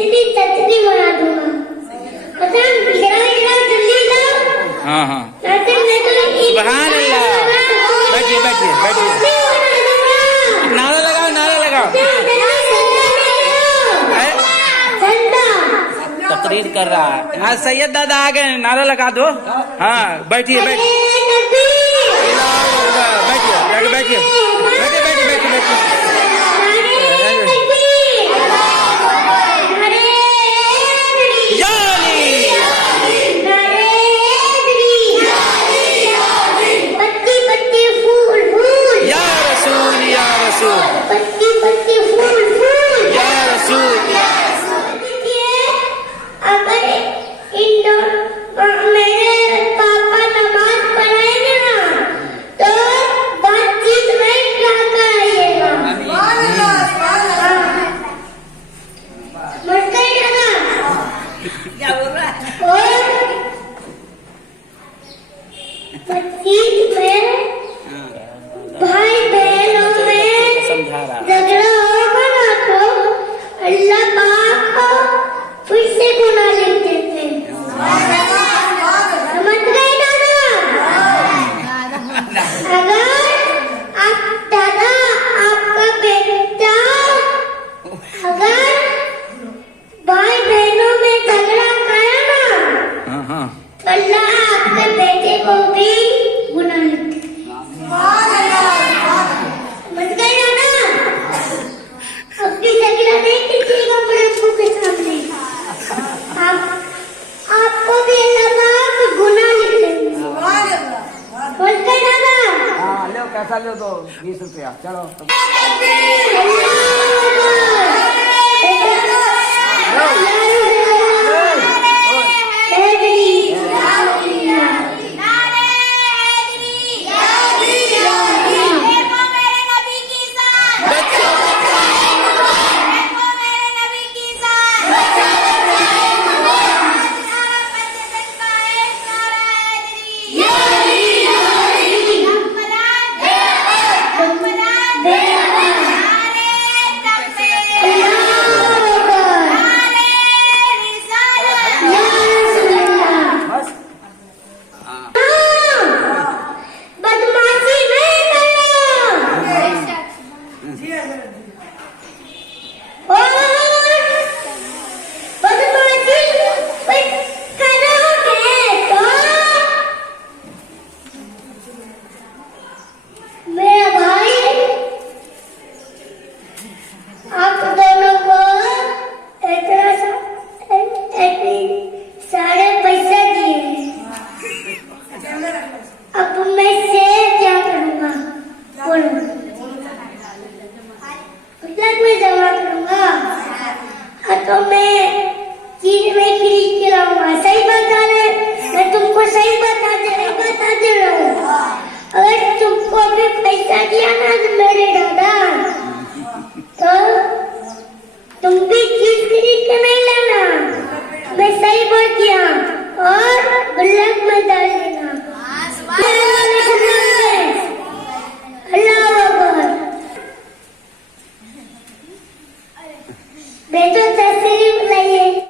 इतनी चटनी बना दूंगा। पता है जरा जल्दी लाओ। हाँ हाँ रात में तो सुभान अल्लाह। बैठिए बैठिए बैठिए। नारा लगाओ नारा लगाओ। तकरीर कर रहा है। हाँ सैयद दादा आ गए, नारा लगा दो। हाँ बैठिए बैठिए बैठिए बैठिए बैठिए बैठिए बैठिए बैठिए। पत्ती पत्ती फूल फूल या रसूल। अगर मेरे पापा नमाज पढ़ाएंगे ना तो बातचीत में क्या कराइएगा। मत करिएगा क्या बोल रहा है। और बातचीत में भाई बहनों में झगड़ा होगा ना तो अल्लाह पाक फिर से गुनाह लिख देते हैं। समझ गए दादा। अगर आप दादा आपका बेटा अगर भाई बहनों में झगड़ा करे ना तो अल्लाह आपके बेटे को भी गुनाह लिख देते हैं। अपनी झगड़ा नहीं कीजिएगा प्रभु के सामने। आपको भी अल्लाह पाक गुनाह लिख देंगे। बोलते दादा। हाँ लो कैसा लो तो 20 रुपया चलो। तो मैं चीज में खरीद के लाऊंगा। सही बता रहे, मैं तुमको सही बता दे रहा हूँ। अगर तुमको अभी पैसा दिया ना तो मेरे दादा तो तुम भी चीज खरीद के नहीं लाना। मैं सही बोल दिया और गुल्लक में डाल देना। अल्लाह अकबर। बेटो तस्वीर